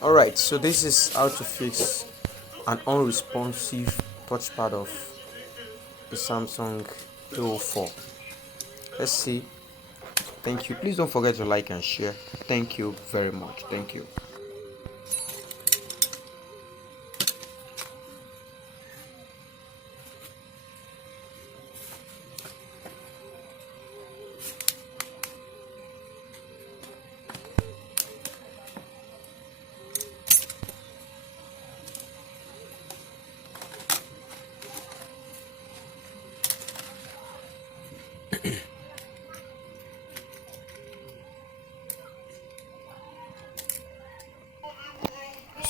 Alright, so this is how to fix an unresponsive touchpad of the Samsung A04. Let's see. Thank you. Please don't forget to like and share. Thank you very much. Thank you.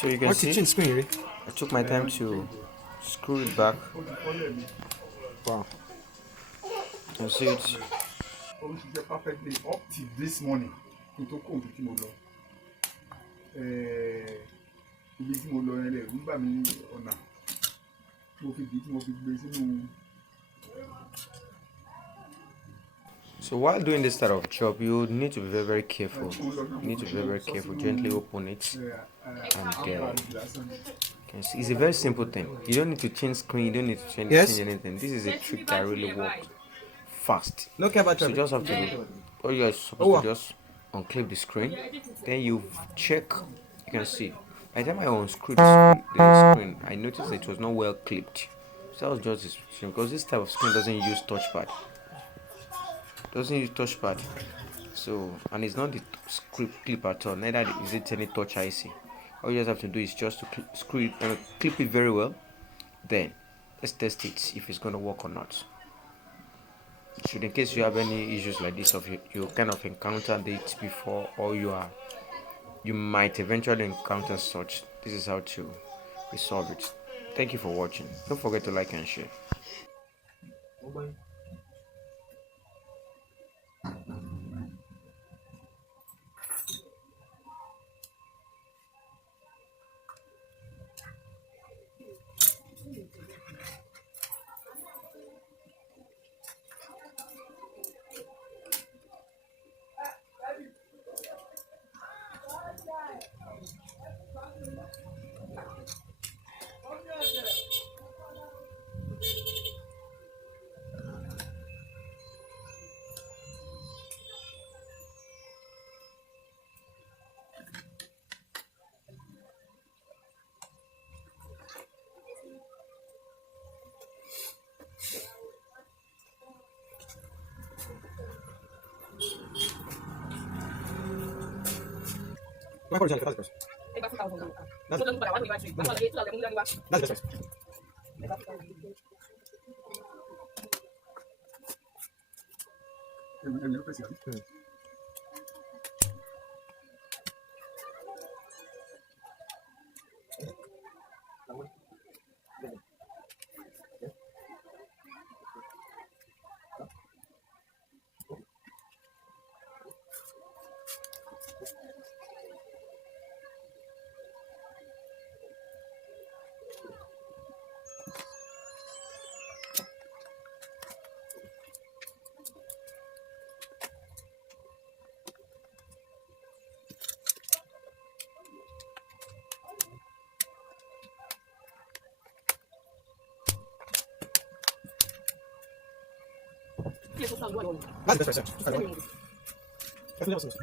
So you can see, I took my time to screw it back. Wow. You see it. Perfectly up till this morning. Ibi tí mo lọ yẹn lẹ̀ nígbà mi ọ̀nà mo fi di tí mo fi gbé sínú. So while doing this type of job, you need to be very, very careful. You need to be very, very careful. Gently open it, and can see it's a very simple thing. You don't need to change screen. You don't need to change anything. This is a trick that really works fast. No care about So you just have to. All you are supposed to just unclip the screen. Then you check. You can see. By the time I unscrewed the screen, I noticed that it was not well clipped. So that was just this because this type of screen doesn't use touchpad. Doesn't use touchpad. So, and it's not the clip at all. Neither is it any touch IC. All you just have to do is just to screw it and clip it very well. Then let's test it if it's going to work or not. So in case you have any issues like this, of you kind of encountered it before, or you might eventually encounter such, this is how to resolve it. Thank you for watching. Don't forget to like and share. Why call That's the best. That's the best. That's the best. That's the best.